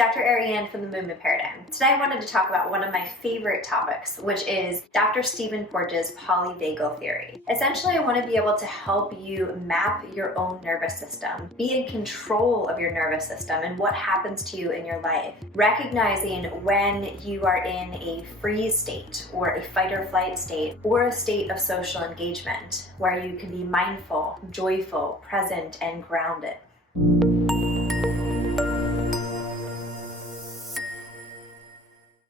Dr. Ariane from the Movement Paradigm. Today I wanted to talk about one of my favorite topics, which is Dr. Stephen Porges' Polyvagal Theory. Essentially, I want to be able to help you map your own nervous system, be in control of your nervous system and what happens to you in your life, recognizing when you are in a freeze state or a fight or flight state or a state of social engagement where you can be mindful, joyful, present, and grounded.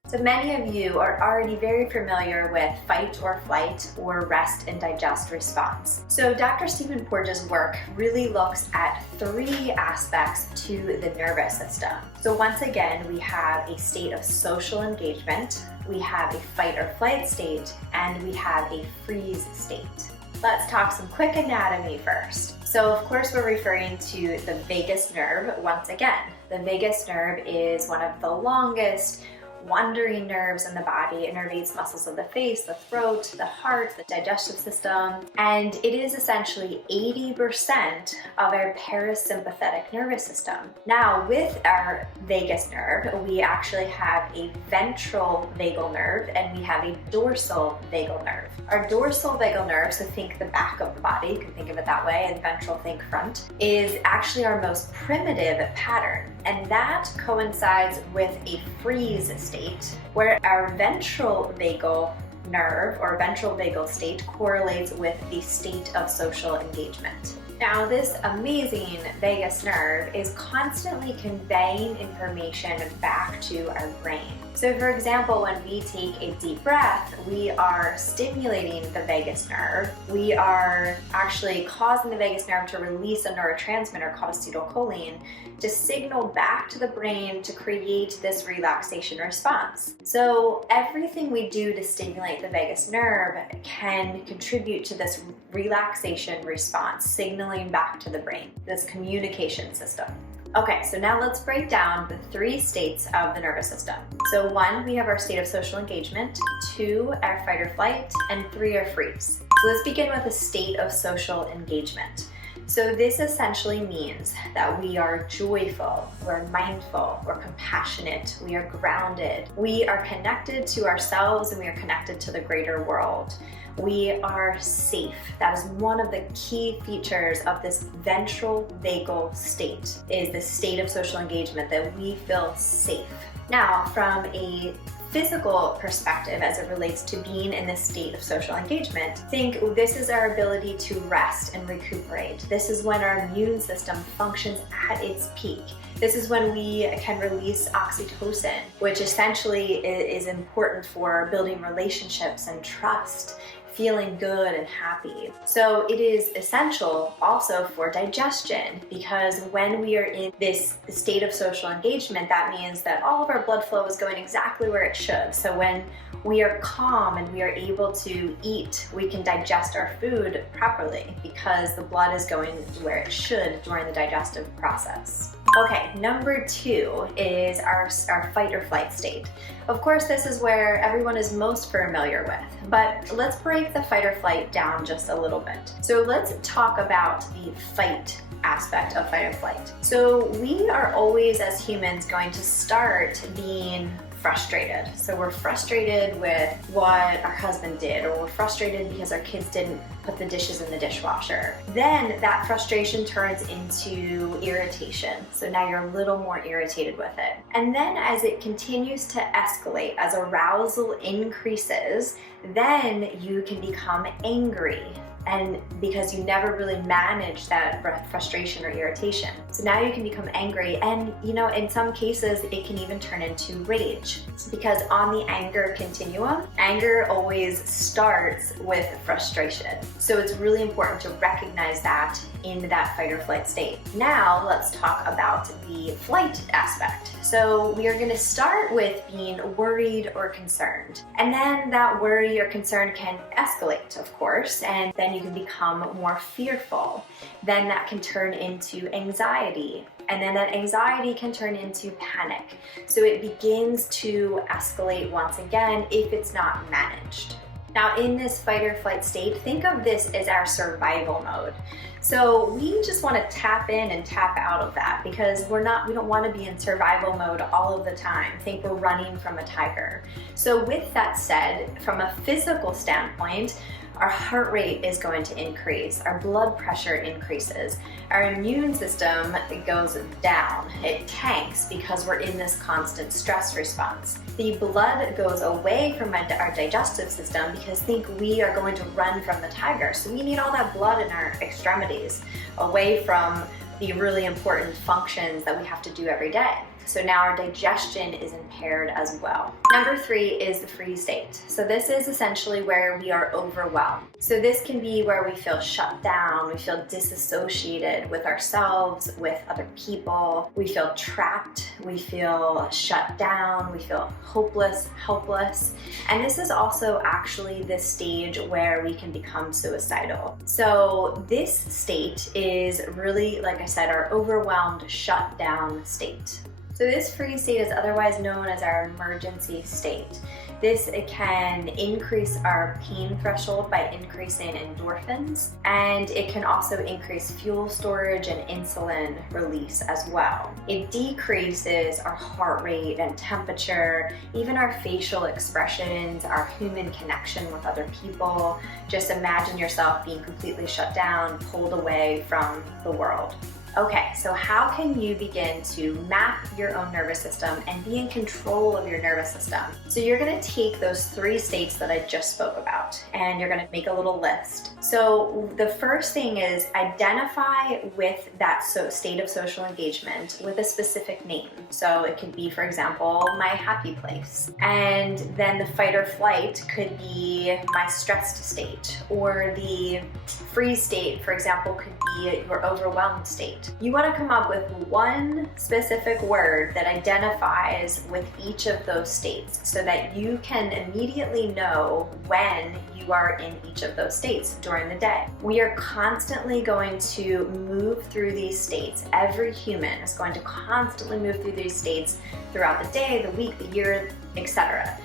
So many of you are already very familiar with fight or flight or rest and digest response. So Dr. Stephen Porges' work really looks at three aspects to the nervous system. So once again, we have a state of social engagement, we have a fight or flight state, and we have a freeze state. Let's talk some quick anatomy first. So of course we're referring to the vagus nerve once again. The vagus nerve is one of the longest wandering nerves in the body. It innervates muscles of the face, the throat, the heart, the digestive system, and it is essentially 80% of our parasympathetic nervous system. Now, with our vagus nerve, we actually have a ventral vagal nerve and we have a dorsal vagal nerve. Our dorsal vagal nerve, so think the back of the body, you can think of it that way, and ventral think front, is actually our most primitive pattern, and that coincides with a freeze state where our ventral vagal nerve or ventral vagal state correlates with the state of social engagement. Now, this amazing vagus nerve is constantly conveying information back to our brain. So for example, when we take a deep breath, we are stimulating the vagus nerve. We are actually causing the vagus nerve to release a neurotransmitter called acetylcholine to signal back to the brain to create this relaxation response. So everything we do to stimulate the vagus nerve can contribute to this relaxation response, signaling back to the brain, this communication system. Okay, so now let's break down the three states of the nervous system. So 1, we have our state of social engagement, 2, our fight or flight, and 3, our freeze. So let's begin with a state of social engagement. So this essentially means that we are joyful, we're mindful, we're compassionate, we are grounded, we are connected to ourselves and we are connected to the greater world. We are safe. That is one of the key features of this ventral vagal state, is the state of social engagement, that we feel safe. Now, from a physical perspective as it relates to being in this state of social engagement, think this is our ability to rest and recuperate. This is when our immune system functions at its peak. This is when we can release oxytocin, which essentially is important for building relationships and trust, feeling good and happy. So it is essential also for digestion, because when we are in this state of social engagement, that means that all of our blood flow is going exactly where it should. So when we are calm and we are able to eat, we can digest our food properly because the blood is going where it should during the digestive process. Okay, number 2 is our fight or flight state. Of course, this is where everyone is most familiar with, but let's break the fight or flight down just a little bit. So let's talk about the fight aspect of fight or flight. So we are always, as humans, going to start being frustrated. So we're frustrated with what our husband did, or we're frustrated because our kids didn't put the dishes in the dishwasher. Then that frustration turns into irritation. So now you're a little more irritated with it. And then as it continues to escalate, as arousal increases, then you can become angry. And because you never really managed that frustration or irritation. So now you can become angry, and in some cases it can even turn into rage. Because on the anger continuum, anger always starts with frustration. So it's really important to recognize that in that fight or flight state. Now let's talk about the flight aspect. So we are going to start with being worried or concerned. And then that worry or concern can escalate, of course, and then you can become more fearful. Then that can turn into anxiety. And then that anxiety can turn into panic. So it begins to escalate once again if it's not managed. Now in this fight or flight state, think of this as our survival mode. So we just want to tap in and tap out of that because we don't want to be in survival mode all of the time. Think we're running from a tiger. So with that said, from a physical standpoint, our heart rate is going to increase, our blood pressure increases, our immune system goes down, it tanks because we're in this constant stress response. The blood goes away from our digestive system because think we are going to run from the tiger. So we need all that blood in our extremities away from the really important functions that we have to do every day. So now our digestion is impaired as well. Number 3 is the freeze state. So this is essentially where we are overwhelmed. So this can be where we feel shut down, we feel disassociated with ourselves, with other people, we feel trapped, we feel shut down, we feel hopeless, helpless. And this is also actually the stage where we can become suicidal. So this state is really, like I said, our overwhelmed, shut down state. So this freeze state is otherwise known as our emergency state. This can increase our pain threshold by increasing endorphins, and it can also increase fuel storage and insulin release as well. It decreases our heart rate and temperature, even our facial expressions, our human connection with other people. Just imagine yourself being completely shut down, pulled away from the world. Okay, so how can you begin to map your own nervous system and be in control of your nervous system? So you're going to take those 3 states that I just spoke about and you're going to make a little list. So the first thing is identify with that state of social engagement with a specific name. So it could be, for example, my happy place. And then the fight or flight could be my stressed state, or the freeze state, for example, could be your overwhelmed state. You want to come up with one specific word that identifies with each of those states so that you can immediately know when you are in each of those states during the day. We are constantly going to move through these states. Every human is going to constantly move through these states throughout the day, the week, the year, etc.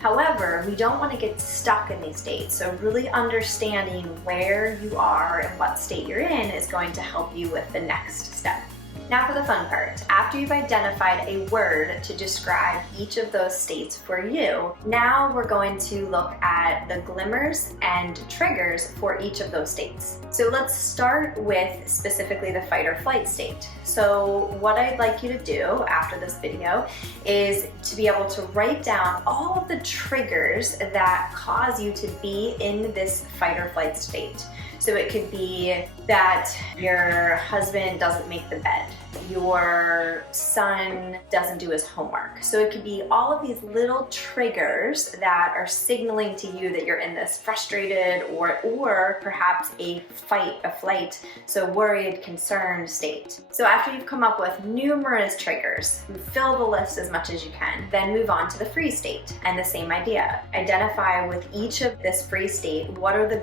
However, we don't want to get stuck in these states, so really understanding where you are and what state you're in is going to help you with the next step. Now for the fun part. After you've identified a word to describe each of those states for you, now we're going to look at the glimmers and triggers for each of those states. So let's start with specifically the fight or flight state. So what I'd like you to do after this video is to be able to write down all of the triggers that cause you to be in this fight or flight state. So it could be that your husband doesn't make the bed, your son doesn't do his homework. So it could be all of these little triggers that are signaling to you that you're in this frustrated or perhaps a fight, a flight, so worried, concerned state. So after you've come up with numerous triggers, fill the list as much as you can, then move on to the freeze state. And the same idea. Identify with each of this freeze state, what are the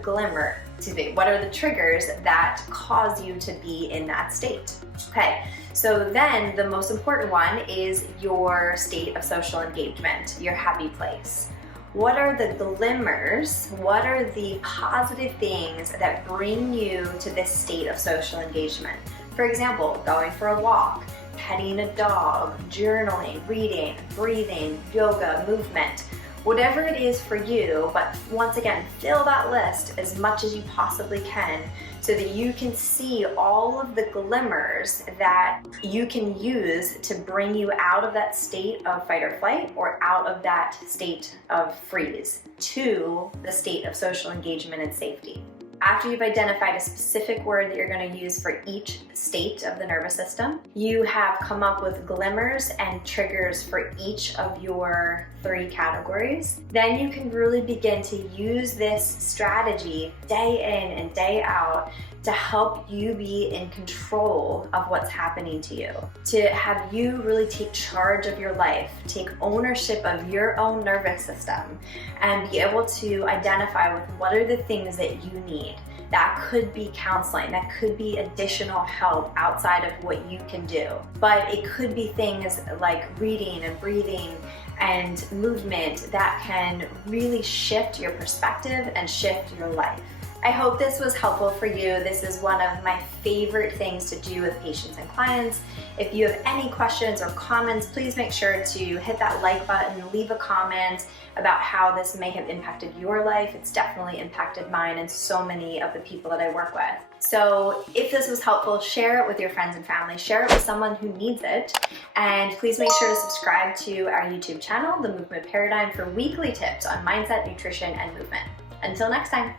triggers that cause you to be in that state? Okay, so then the most important one is your state of social engagement, your happy place. What are the glimmers? What are the positive things that bring you to this state of social engagement? For example, going for a walk, petting a dog, journaling, reading, breathing, yoga, movement. Whatever it is for you, but once again, fill that list as much as you possibly can so that you can see all of the glimmers that you can use to bring you out of that state of fight or flight or out of that state of freeze to the state of social engagement and safety. After you've identified a specific word that you're going to use for each state of the nervous system, you have come up with glimmers and triggers for each of your 3 categories. Then you can really begin to use this strategy day in and day out to help you be in control of what's happening to you, to have you really take charge of your life, take ownership of your own nervous system, and be able to identify with what are the things that you need. That could be counseling, that could be additional help outside of what you can do. But it could be things like reading and breathing and movement that can really shift your perspective and shift your life. I hope this was helpful for you. This is one of my favorite things to do with patients and clients. If you have any questions or comments, please make sure to hit that like button, leave a comment about how this may have impacted your life. It's definitely impacted mine and so many of the people that I work with. So if this was helpful, share it with your friends and family, share it with someone who needs it, and please make sure to subscribe to our YouTube channel, The Movement Paradigm, for weekly tips on mindset, nutrition, and movement. Until next time.